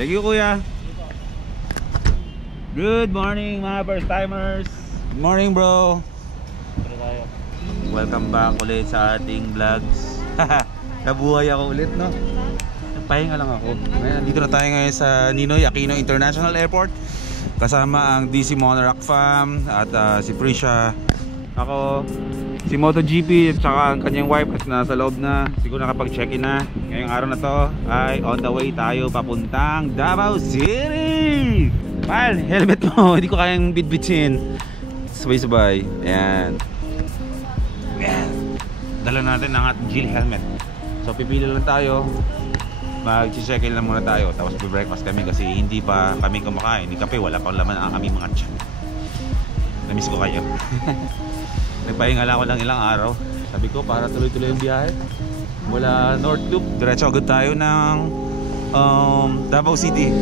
Thank you, kuya. Good morning mga first timers. Good morning, bro. Welcome back ulit sa ating vlogs. Nabuhay ako ulit, no? Nagpahinga lang ako. Nandito na tayo ngayon sa Ninoy Aquino International Airport. Kasama ang DC Monarch Fam at si Prisha. Ako, si MotoGP at saka ang kanyang wife at nasa loob na. Siguro nakapag-check-in na. Ngayong araw na to ay on the way tayo papuntang Davao City. Mal, helmet mo. Hindi ko kayang bitbitin. Sabay-sabay. Ayan. Ayan. Dala natin ang ating Jill helmet. So pipili lang tayo. Mag-check-in lang muna tayo. Tapos breakfast kami kasi hindi pa kami kumakain. Ni kape, wala pang laman ang aming mga tiyan. Namiss ko kayo. Nagpahinga lang ako lang ilang araw. Sabi ko para tuloy-tuloy yung biyahe. Mula North Loop, diretso agad tayo ng Davao City.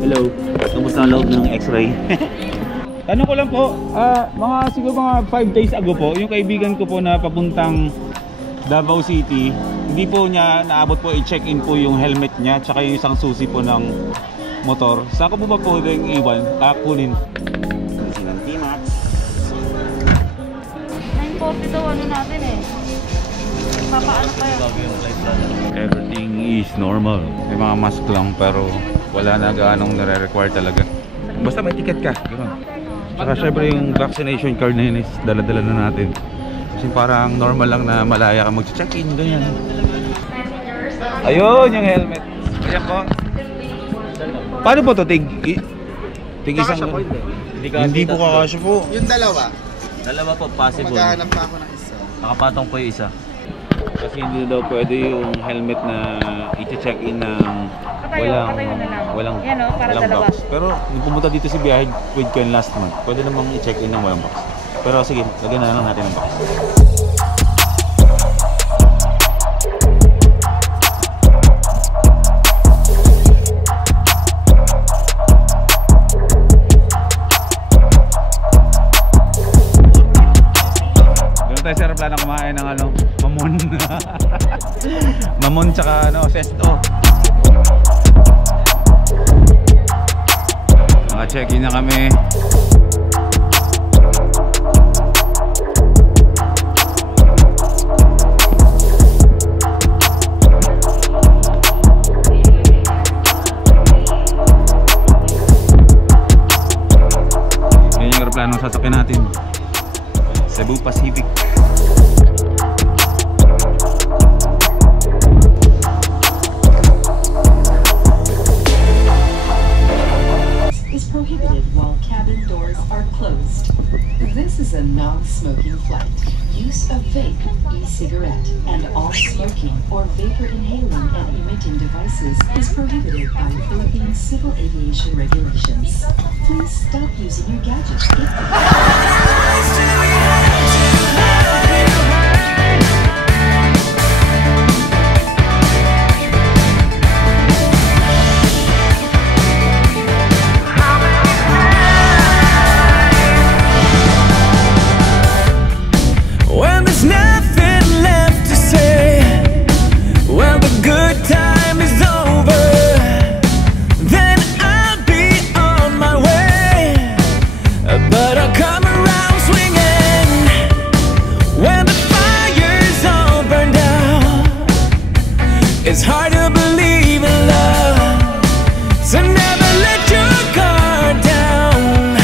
Hello, kamusta ang loob ng X-ray? Tanong ko lang po, siguro mga 5 days ago po, yung kaibigan ko po na papuntang Davao City, hindi po niya naabot po i-check-in po yung helmet niya tsaka yung isang susi po ng motor. Saan ko po ba po yung iwan? Kunin. Sinang T-Max. 940 daw ano natin eh. Papaano pa yun? Everything is normal. May mga mask lang pero wala na gaanong nare-require talaga. Basta may ticket ka. Ganoon. Saka syempre yung vaccination card na yun is dala-dala na natin. Kasi parang normal lang na malaya ka mag-check-in, ganyan. Ayun yung helmet. Ayan po. Paano po ito? Tig isang... Hindi po kakasya po. Yung dalawa? Dalawa po, possible. Maghahanap pa ako ng isa. Nakapatong po yung isa. Kasi hindi daw pwede yung helmet na i-check-in ng walang box. Pero nung pumunta dito si biyahe with Ken last month, pwede namang i-check-in ng walang box. Pero sige, lagyan na lang natin ang box. Doon tayo sa aeroplano kumain ng mamon. Mamon tsaka Festo. Naka-check-in na kami. Yan yung aeroplanong sasakyan natin. Cebu Pacific. This is a non-smoking flight. Use of vape, e-cigarette, and all smoking or vapor inhaling and emitting devices is prohibited by Philippine Civil Aviation Regulations. Please stop using your gadgets. It's hard to believe in love, so never let your guard down,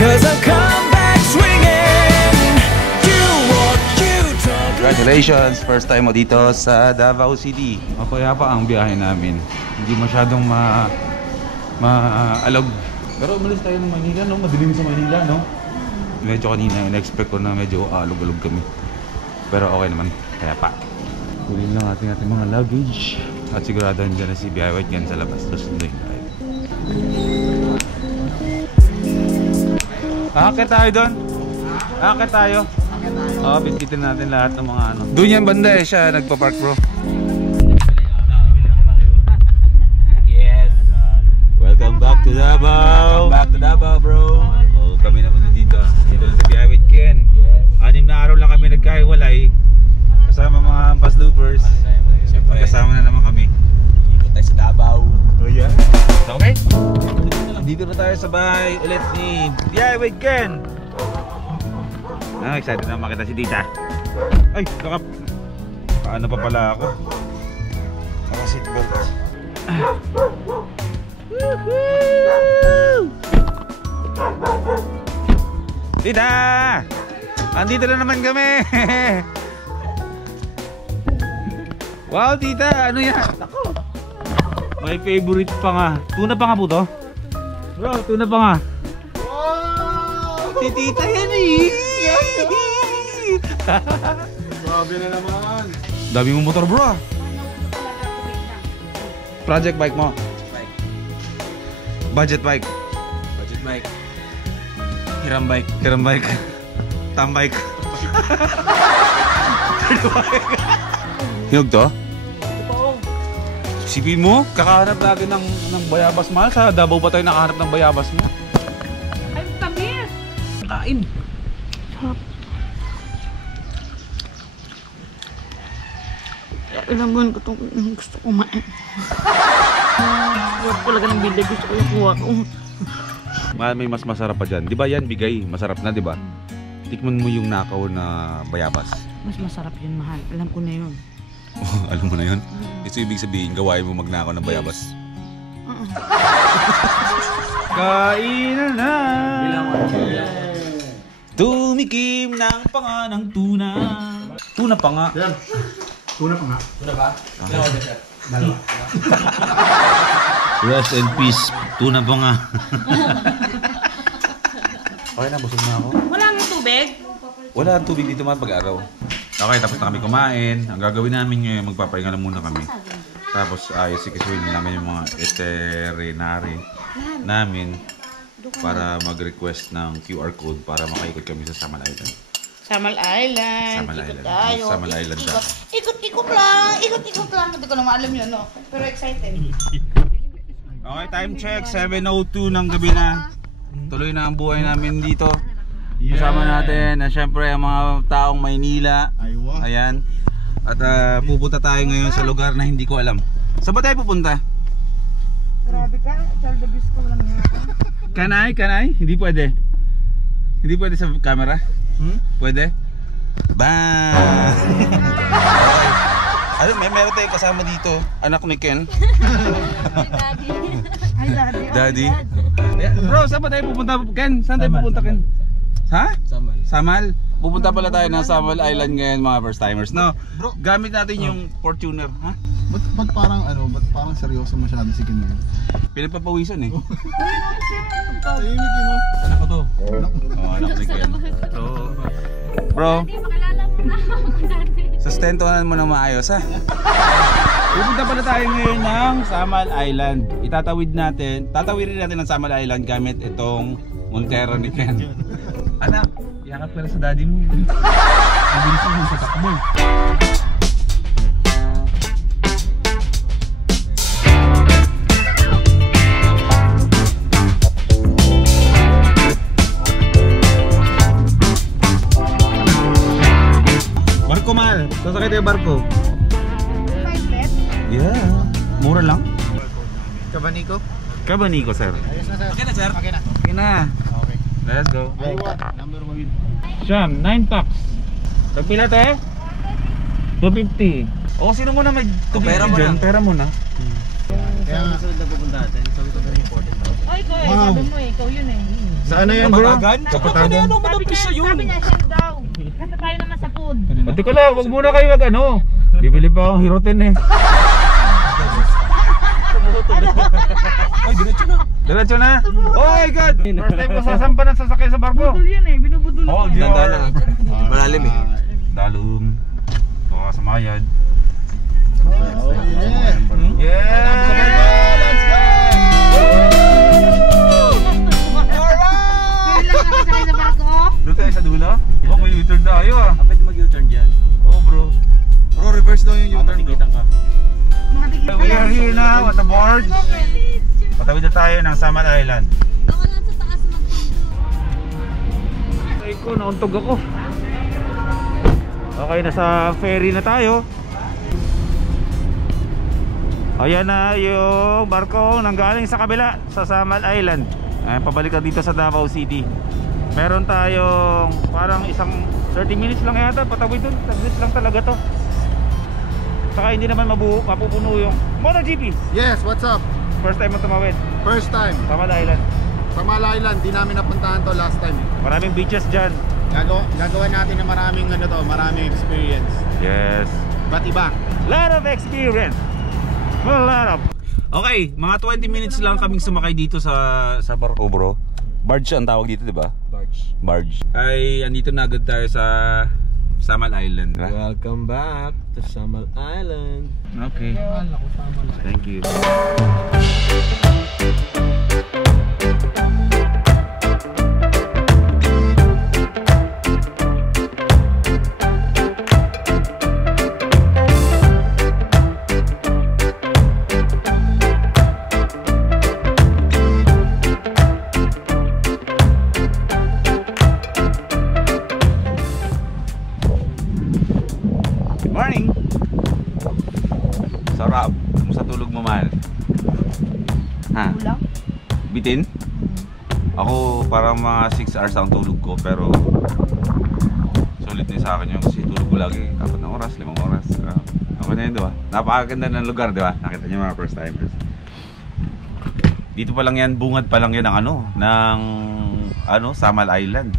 'cause I'll come back swinging. You walk, you talk. Congratulations! First time mo dito sa Davao City. Mapaya pa ang biyahe namin. Hindi masyadong maalog. Pero umalis tayo ng Manila, no? Madilim sa Manila, no? Medyo kanina, in-expect ko na medyo alog-alog kami. Pero okay naman, kaya pa. Kunin lang ating mga luggage. At sigurado dyan na si BI White yan sa labas. Tapos sunduin tayo. Aakit tayo doon? Aakit tayo? Oo, bisitin natin lahat ng mga ano. Doon yan banda eh siya nagpa-park bro. Yes. to Davao. Welcome back to Davao, bro. Oh, kami naman dito. Dito na sa Biyay with Ken. 6 na araw lang kami nagkahiwalay. Kasama mga Hampas Loopers. Siyempre, Kasama na naman kami. ikot tayo sa Davao. Oh yeah. Okay. Dito na tayo sa bahay ulit ni Biyay with Ken. Excited na makita si Tita. Ay, paano pa pala ako? Naka-seatbelt. Tita! Andito na naman kami! Wow, Tita! Ano yan? May favorite pa nga. Tuna pa nga po to? Bro, tuna pa nga. Wow! Si Tita yan eh! Grabe na naman. Dami mo motor, bro. Project bike mo? Bike. Budget bike? Budget bike. Hiram bike. Hiram bike? Tambike? Hinog to? Sipin mo, kakahanap natin ng bayabas mahal. Sa Davao ba tayo nakahanap ng bayabas mo? Ay, tamis! Kain! Ilang buwan ko itong gusto kumain. Huwag talaga ng bilay, gusto ko yung kuha ko. May mas masarap pa dyan. Di ba yan, bigay? Masarap na, di ba? Tikman mo yung nakaw na bayabas. Mas masarap yun, mahal. Alam ko na yun. Alam mo na yun? Ito ibig sabihin, gawain mo magnakaw ng bayabas. Kainan na! Tumikim ng panga ng tuna. Tuna pa nga. Tuna pa nga. Tuna ba? Dalawa ba siya? Dalawa. Rest in peace. Tuna pa nga. Okay na, busog na ako. Wala nga tubig? Wala ang tubig dito man pag-araw. Okay, tapos na kami kumain. Ang gagawin namin ngayon, magpapahinga na muna kami. Tapos ayos sikisuin namin yung mga veterinary namin para mag-request ng QR code para makaikot kami sa Samal Island. Samal Island. Samal Ikot Island. tayo. Samal Island daw. Ikot-ikot lang. Ikot-ikot lang. Hindi ko naman alam yun, no? Pero excited. Okay, time check. 7:02 ng gabi na. Tuloy na ang buhay namin dito. Kasama natin na syempre ang mga taong Maynila. Ayan. At pupunta tayo ngayon sa lugar na hindi ko alam. Saan ba tayo pupunta? Grabe ka. Child abuse ko lang yun. Kanay? Hindi pwede. Hindi pwede sa camera? Pwede? Bang! Ano, meron tayong kasama dito. Anak ni Ken. Ay, daddy. Daddy. Bro, saan ba tayo pupunta? Ken, saan tayo pupunta, Ken? Ha? Samal. Samal? Pupunta pala tayo ng Samal Island ngayon, mga first timers. No, Bro, gamit natin yung Fortuner, ha? ba't parang seryoso masyado si Ken ngayon? Pinagpapawisan eh. Tahimik yun, no? Anak ko to. Oh, anak ni Ken. So, bro, Makilala mo na ako dati. sustentuhan mo na maayos, ha? Pupunta pala tayo ngayon ng Samal Island. Tatawirin natin ang Samal Island gamit itong Montero ni Ken. Anak, yakap ka na sa daddy mo. Mabilis mo sa takbo. Barko mahal. Sasakay tayo barko. 5 bet? Yeah. Mura lang. Kabaniko? Kabaniko, sir. Ayos na, sir. Okay na, sir. Okay na. Okay na. Okay. Let's go. Number 1. Siyam, 9 packs. Tagpila tayo? 250. O, sino mo na may 250 dyan? Pera mo na. Kaya nga. Ay, ikaw eh. Wow. Sabi mo eh. Ikaw yun eh. Saan na yan, bro? Kapatagan? Sabi niya chef daw. Kasi tayo naman sa food. Pati ko lang, wag muna kayo mag ano. Bibili pa akong hirotin eh. Ay, diretso na. Diretso na? Oh my God! First time ko sasampa ng sasakay sa barko. Budol yan eh. Binubudol Oh, ako. Dior. Malalim eh. Dalum. Baka sa mayad. Oh, yeah. Yeah! Let's go! Ngayon lang nakasakay sa barko. Doon tayo sa dulo? Oh, may U-turn tayo ah. Pwede mag-U-turn dyan. Oh bro. Bro, reverse daw yung U-turn, bro. Makatikita We are here now at the board. Patawid na tayo ng Samal Island. Ako lang sa taas Ay ko, nauntog ako. Okay, nasa ferry na tayo. Ayan na yung barko nanggaling sa kabila sa Samal Island. Ayan, pabalik na dito sa Davao City. Meron tayong parang isang 30 minutes lang yata patawid dun. Saglit lang talaga to. Saka hindi naman mapupuno yung MotoGP. Yes, what's up? First time mo tumawid First time. Samal Island. Samal Island, di namin napuntahan to last time. Maraming beaches dyan. Gagawa natin ng maraming experience. Yes. Ba't iba? Lot of experience. A lot of. Okay, mga 20 minutes lang kaming sumakay dito sa barko, bro. Barge ang tawag dito, di ba? Barge. Ay, andito na agad tayo sa Samal Island. Welcome back to Samal Island. Okay. Thank you. Morning! Sarap. Kamusta tulog mo, mahal? Ha? Kulang? Bitin? Ako parang mga 6 hours ang tulog ko, pero sulit din sa akin yun kasi tulog ko lagi 4 na oras, 5 oras. Okay na yun, diba? Napakaganda ng lugar, diba? Nakita niyo mga first timers. Dito pa lang yan, bungad pa lang yan ng Samal Island.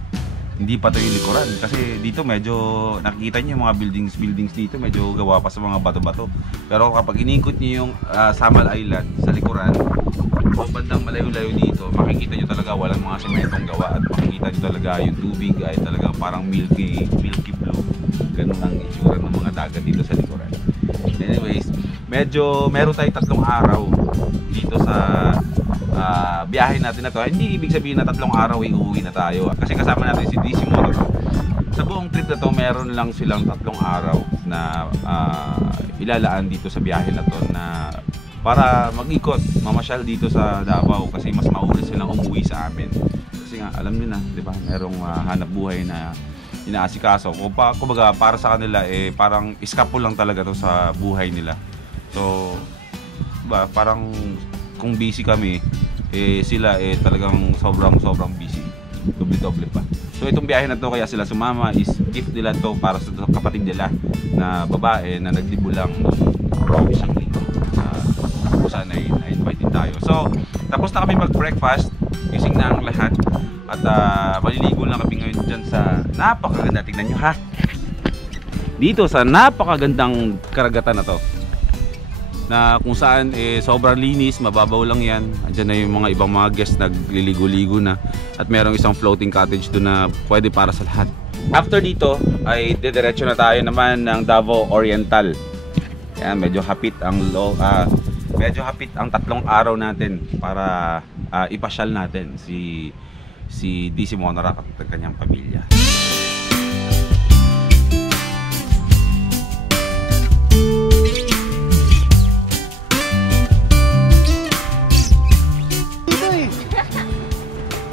Hindi pa to yung likuran kasi dito medyo nakikita niyo yung mga buildings dito medyo gawa pa sa mga bato-bato. Pero kapag iniikot niyo yung Samal Island sa likuran, o bandang malayo-layo dito, makikita niyo talaga walang mga sementong gawa at makikita niyo talaga yung tubig ay talagang parang milky blue. Ganun ang itsura ng mga dagat dito sa likuran. Anyways, meron tayong 3 araw dito sa biyahe natin na to. Hindi ibig sabihin na 3 araw uuwi na tayo kasi kasama natin si DC Motor. Sa buong trip na to meron lang silang 3 araw na ilalaan dito sa biyahe na to na para mag-ikot, mamasyal dito sa Davao kasi mas mauna silang umuwi sa amin kasi nga alam niyo na, di ba, merong hanap buhay na inaasikaso. Kumbaga para sa kanila parang iskapol lang talaga to sa buhay nila. So ba, parang kung busy kami, sila talagang sobrang busy. Doble pa. So itong biyahe na to kaya sila sumama is gift nila to para sa kapatid nila na babae na naglibo lang ng isang linggo. Kung saan na-invite din tayo. So tapos na kami mag-breakfast, gising na ang lahat at maliligo lang kami ngayon dyan sa napakaganda. Tingnan nyo ha. Dito sa napakagandang karagatan na to, na kung saan sobrang linis, mababaw lang yan. Andyan na yung mga ibang mga guests nagliligo-ligo na at merong isang floating cottage doon na pwede para sa lahat. After dito ay didiretso na tayo naman ng Davao Oriental. Yan, medyo hapit ang 3 araw natin para ipasyal natin si DC Monorack at kanyang pamilya.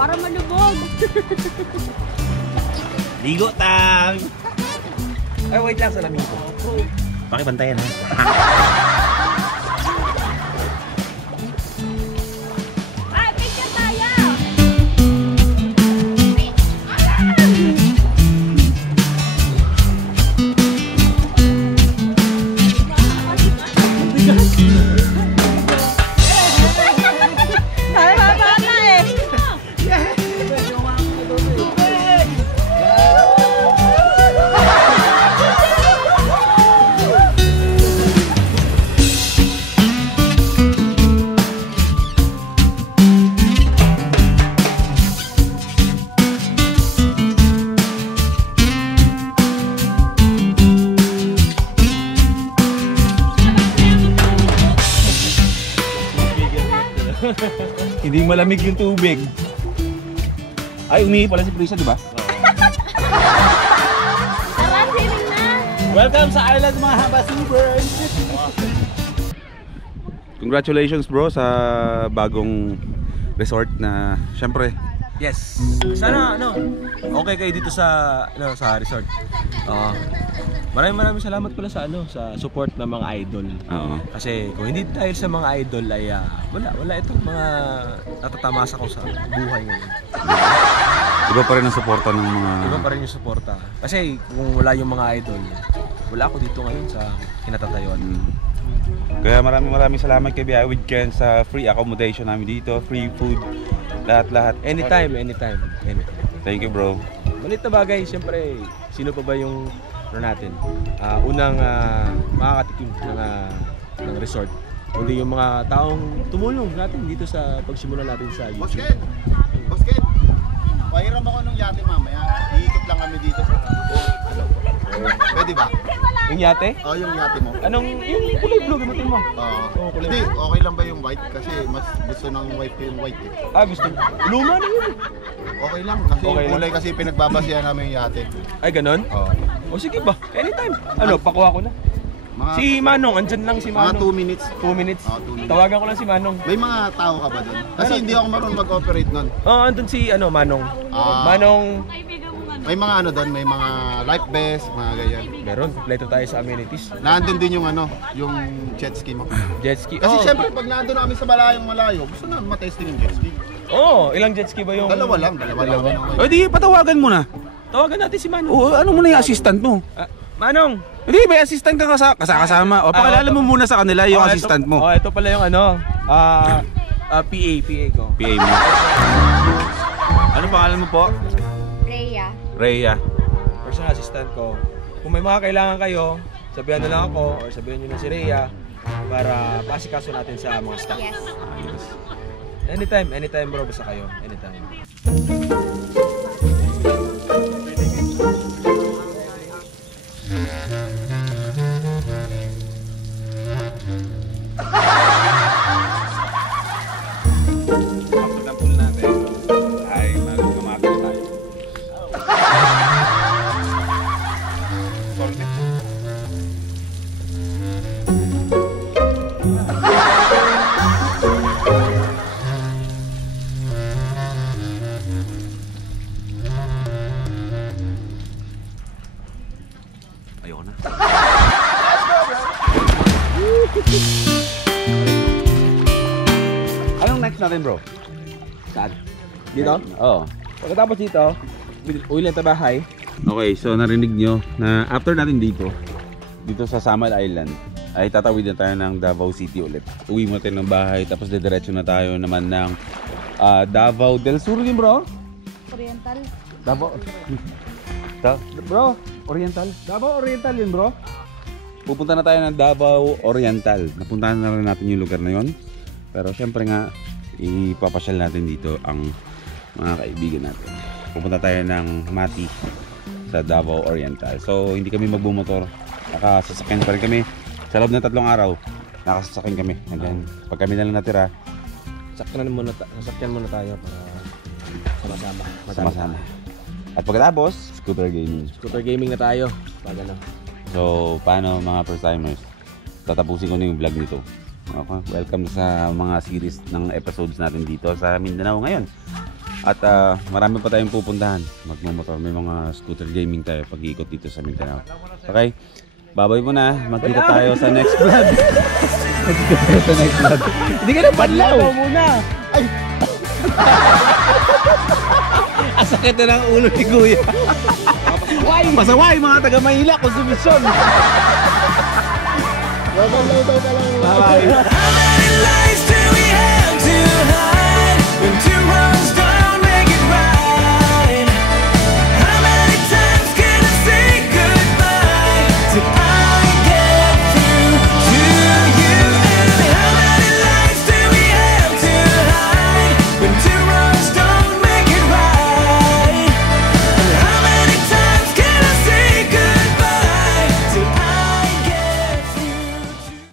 Para malubog. Ligo time! Ay, wait lang, salamin ko. Pakibantayan ha. Ay, picture tayo! Ay, mabata eh! Hindi malamig yung tubig. Ay, umihi pala si Prisa, di ba? Tara, siling na! Welcome sa island mga habasubers! Congratulations bro sa bagong resort na syempre. Yes. Sana okay kayo dito sa sa resort. Maraming salamat pala sa sa support ng mga idol. Oo. Kasi kung hindi dahil sa mga idol ay wala itong mga natatamasa ko sa buhay ngayon. Iba pa rin ang suporta ng mga Iba pa rin yung suporta. Kasi kung wala yung mga idol, wala ako dito ngayon sa kinatatayuan. Kaya maraming salamat kay Biyahe with Ken sa free accommodation namin dito, free food, lahat. Anytime. Thank you bro. Malit na bagay, siyempre, sino pa ba yung natin? Unang makakatikim ng resort. Kundi yung mga taong tumulong natin dito sa pagsimula natin sa YouTube. Boss Ken, pahiram ako ng yate mamaya. Iikot lang kami dito sa... Pwede ba? Yung yate? Oo, yung yate mo. Anong yung kulay blue gamutin mo? Hindi, okay lang ba yung white? Kasi mas gusto ng wife ko yung white eh. Gusto. Luma na yun. Okay lang, kasi Okay yung kulay kasi pinagbabasihan namin yung yate. Ay, ganon? Oo. O sige ba? Anytime. Pakuha ko na. Mga, Si Manong, andyan lang si mga Manong. 2 minutes. 2 minutes. 2 minutes. Tawagan ko lang si Manong. May mga tao ka ba doon? Kasi hindi ako marunong mag-operate nun. Andun si Manong. Manong. May mga doon, may mga life vest, mga ganyan. Meron, kompleto tayo sa amenities. Nandun din yung yung jet ski mo. Jet ski. Kasi syempre pag nandun kami sa malayo, gusto na matesting yung jet ski. Ilang jet ski ba yung... Dalawa lang. O di patawagan mo na. Tawagan natin si Manong. Ano mo na yung assistant mo? Manong! Hindi, may assistant kang kasama. O pakilala mo muna sa kanila yung assistant mo. Ito pala yung PA ko. PA mo. Ano pangalan mo po? Rhea. Personal assistant ko. Kung may mga kailangan kayo, sabihan na lang ako or sabihan nyo na si Rhea para pasikaso natin sa mga staff. Yes. Anytime bro, basta kayo. Anytime. Ayoko na. Anong next natin bro? Saan? Dito? Oo. Pagkatapos dito, uwi lang sa bahay. Okay, so narinig nyo na after natin dito sa Samal Island, ay tatawid na tayo ng Davao City ulit. Uwi mo tayo ng bahay, tapos didiretso na tayo naman ng Davao del Sur din bro? Oriental. Davao. Bro, Oriental. Davao Oriental yun bro. Pupunta na tayo ng Davao Oriental. Napuntahan na rin natin yung lugar na yun. Pero syempre nga, ipapasyal natin dito ang mga kaibigan natin. Pupunta tayo ng Mati sa Davao Oriental. So hindi kami magbumotor. Nakasasakyan pa rin kami. Sa loob ng 3 araw, nakasasakyan kami. And then, pag kami na lang natira, Sasakyan muna tayo para sama-sama. At pagkatapos, scooter gaming na tayo. So, paano mga first timers? Tatapusin ko na yung vlog nito. Okay. Welcome sa mga series ng episodes natin dito sa Mindanao ngayon. At marami pa tayong pupuntahan. Magmumotor, may mga scooter gaming tayo pag-iikot dito sa Mindanao. Okay? Babay mo na. Magkita tayo sa next vlog. Hindi ka na badlaw muna. Ay! Asakit na ng ulo ni Kuya. Pasaway mga taga Maynila, konsumisyon. Bye-bye.